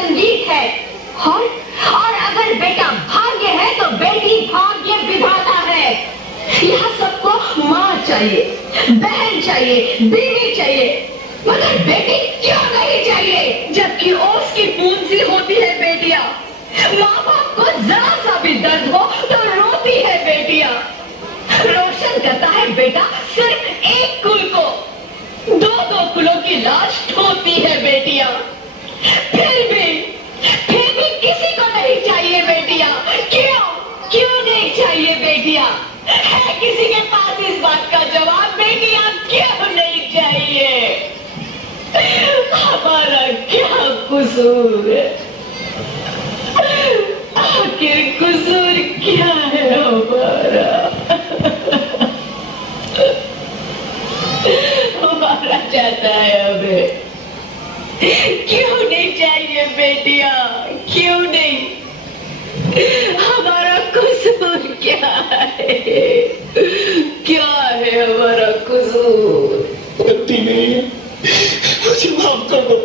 संगीत है। और अगर बेटा भाग्य है तो बेटी भाग्य विधाता है। यहाँ सबको माँ चाहिए, बहन चाहिए, बीवी चाहिए, मगर बेटी क्यों नहीं चाहिए? जबकि ओस की पूंजी होती है बेटियां। माँ बाप को जरा सा भी दर्द हो तो रोती है बेटियां। रोशन करता है बेटा सिर्फ एक कुल को, दो दो कुलों की लाश ढोती है बेटियां। फिर भी किसी को नहीं चाहिए बेटियां। क्यों नहीं चाहिए बेटियां? है किसी के पास इस बात का जवाब? बेटियां क्यों नहीं चाहिए? हमारा क्या कसूर है? आखिर कसूर क्या है हमारा? हमारा चाहता है हमें। क्यों नहीं चाहिए बेटियां? क्यों नहीं? हमारा कसूर क्या है? क्या है हमारा कसूर? गलती नहीं है, मुझे माफ कर दो,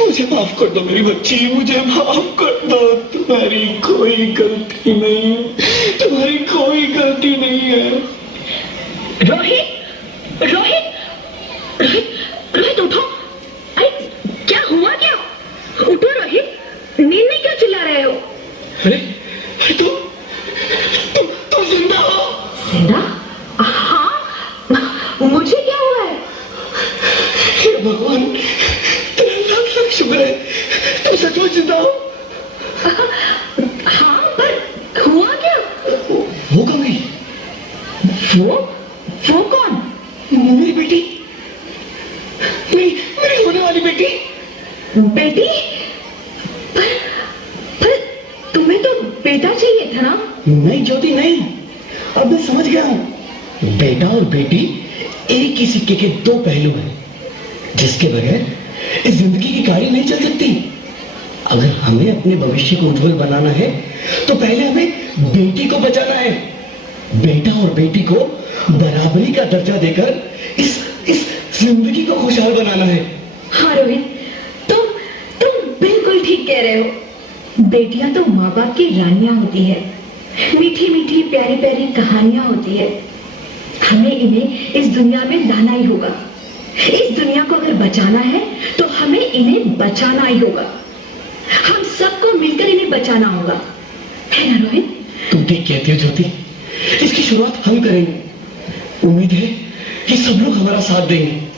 मुझे माफ कर दो मेरी बच्ची, मुझे माफ कर दो। तुम्हारी कोई गलती नहीं है, तुम्हारी कोई गलती नहीं है। रोहित, रोहित, रोहित, रोहित उठो। अरे क्या हुआ? क्या? उठो रोहित, नींद में क्यों चिल्ला रहे हो? अरे तुम जिंदा हो? जिंदा? हाँ, मुझे क्या हुआ है? हे भगवान, तेरा लाख लाख शुक्र है, तुम सचमुच जिंदा हो। हाँ, पर हुआ क्या? होगा नहीं। वो कौन? मेरी बेटी, मेरी होने वाली बेटी। बेटी? पर तुम्हें तो बेटा चाहिए था ना? नहीं ज्योति, नहीं, अब मैं समझ गया हूँ। बेटा और बेटी एक ही सिक्के के दो पहलू हैं, जिसके बगैर इस जिंदगी की गाड़ी नहीं चल सकती। अगर हमें अपने भविष्य को उज्जवल बनाना है तो पहले हमें बेटी को बचाना है। बेटा और बेटी को बराबरी का दर्जा देकर इस जिंदगी को खुशहाल बनाना है। हाँ रोहित, तुम बिल्कुल ठीक कह रहे हो। बेटियां तो माँ बाप की रानियां होती है, मीठी मीठी प्यारी प्यारी कहानियां होती है। हमें इन्हें इस दुनिया में लाना ही होगा। इस दुनिया को अगर बचाना है तो हमें इन्हें बचाना ही होगा। हम सबको मिलकर इन्हें बचाना होगा, है ना रोहित? तुम ठीक कहती हो ज्योति, इसकी शुरुआत हम करेंगे। उम्मीद है कि सब लोग हमारा साथ देंगे।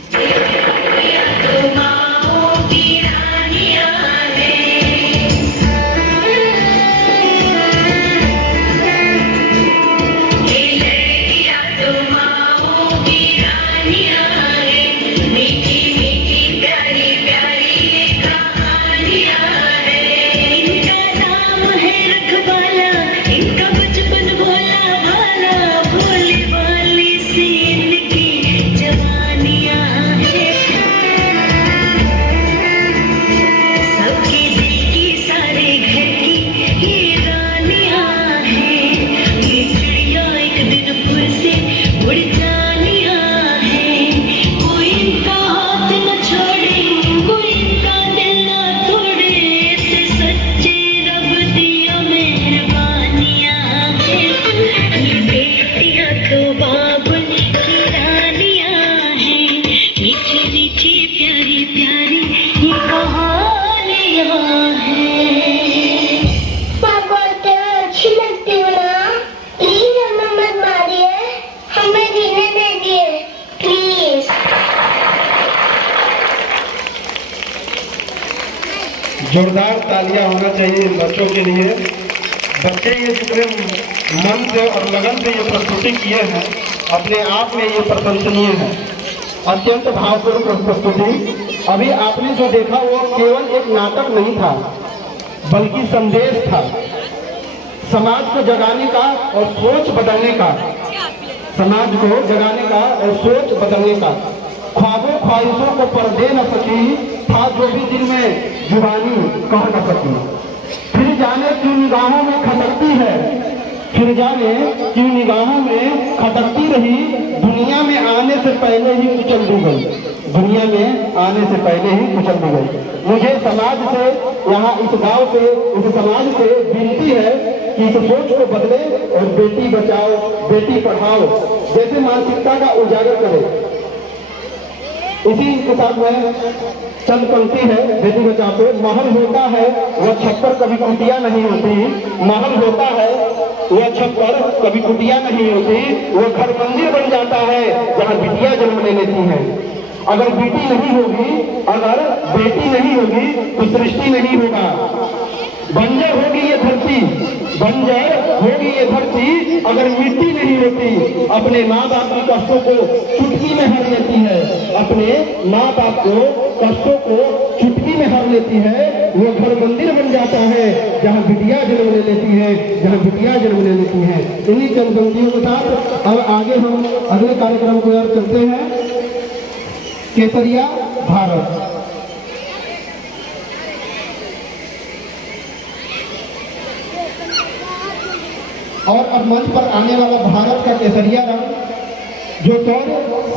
जोरदार तालियां होना चाहिए इन बच्चों के लिए। बच्चे ये जितने मन से और लगन से ये प्रस्तुति किए हैं, अपने आप में ये प्रशंसनीय है। अत्यंत भावपूर्ण प्रस्तुति। अभी आपने जो देखा वो केवल एक नाटक नहीं था, बल्कि संदेश था। समाज को जगाने का और सोच बदलने का, समाज को जगाने का और सोच बदलने का। ख्वाबों ख्वाहिशों को पर्दे न सकी, था जो भी दिल में जुबानी कह न सकी। फिर जाने क्यों निगाहों में खटकती है, फिर जाने क्यों निगाहों में खटकती रही, दुनिया में आने से पहले ही कुचल दी गई। दुनिया में आने से पहले ही कुचल दी गई। मुझे समाज से, यहाँ इस गांव से, इस समाज से विनती है कि इस सोच को बदले और बेटी बचाओ बेटी पढ़ाओ जैसे मानसिकता का उजागर करे। इसी के साथ में चंद पंक्ति है बेटी बचाओ पे। महल होता है वह छप्पर कभी कुटिया नहीं होती, महल होता है वह छप्पर कभी कुटिया नहीं होती, वह घर मंदिर बन जाता है जहाँ बिटिया जन्म ले लेती हैं। अगर बेटी नहीं होगी, अगर बेटी नहीं होगी तो सृष्टि नहीं होगा। बंजर होगी ये धरती, बंजर होगी ये धरती अगर मिट्टी नहीं होती। अपने माँ बाप की कष्टों को चुटकी में हर लेती है, अपने माँ बाप को कष्टों को चुटकी में हर लेती है। वो घर मंदिर बन जाता है जहाँ बिटिया जन्म ले लेती है, जहाँ बिटिया जन्म ले लेती है। इन्हीं चंद पंक्तियों के साथ अब आगे हम अगले कार्यक्रम को याद करते हैं। केसरिया भारत। और अब मंच पर आने वाला भारत का केसरिया रंग जो सौर